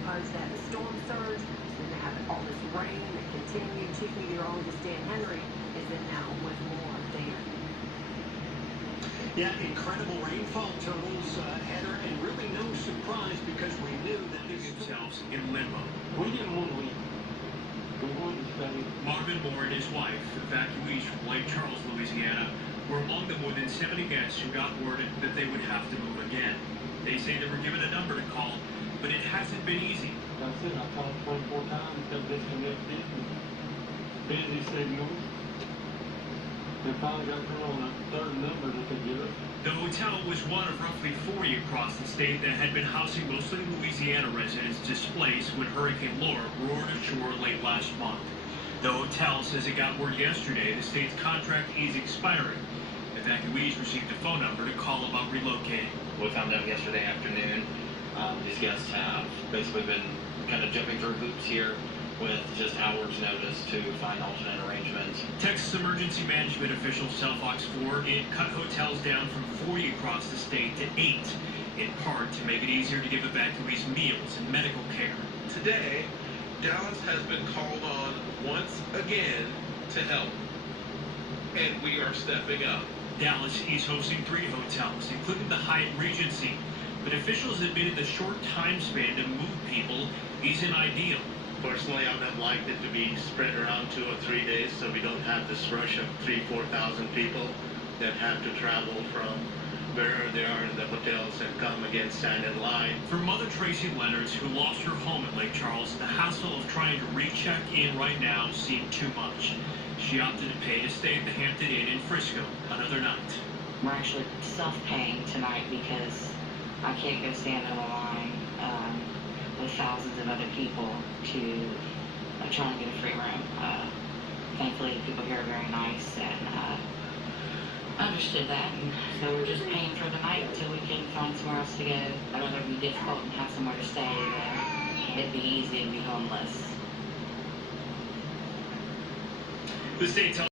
because they had a storm surge, then they had all this rain that continued. Chief meteorologist Dan Henry is in now with more. Dan. Yeah, incredible rainfall totals, Heather, and really no surprise because we knew that themselves in limbo. We didn't want to leave. We wanted to stay. Marvin Moore and his wife, evacuees from Lake Charles, Louisiana, were among the more than 70 guests who got word that they would have to move again. They say they were given a number to call, but it hasn't been easy. Like I said, I called 24 times, kept disconnected, busy signals. They finally got through on a third number that they give us. The hotel was one of roughly 40 across the state that had been housing mostly Louisiana residents displaced when Hurricane Laura roared ashore late last month. The hotel says it got word yesterday the state's contract is expiring. Evacuees received a phone number to call about relocating. We found out yesterday afternoon. These guests have basically been kind of jumping through hoops here with just hours notice to find alternate arrangements. Texas emergency management officials tell Fox 4 it cut hotels down from 40 across the state to 8, in part to make it easier to give evacuees meals and medical care. Today, Dallas has been called on once again to help, and we are stepping up. Dallas is hosting 3 hotels, including the Hyatt Regency, but officials admitted the short time span to move people isn't ideal. Personally, I would have liked it to be spread around 2 or 3 days so we don't have this rush of 3,000-4,000 people that have to travel from wherever they are in the hotels and come again, stand in line. For Mother Tracy Leonards, who lost her home at Lake Charles, the hassle of trying to recheck in right now seemed too much. She opted to pay to stay at the Hampton Inn in Frisco another night. We're actually self-paying tonight because I can't go stand in a line with thousands of other people to try and get a free room. Thankfully, the people here are very nice and understood that, and so we're just paying for the night until we can find somewhere else to go. I'd rather be difficult and have somewhere to stay than it'd be easy and be homeless. The state tells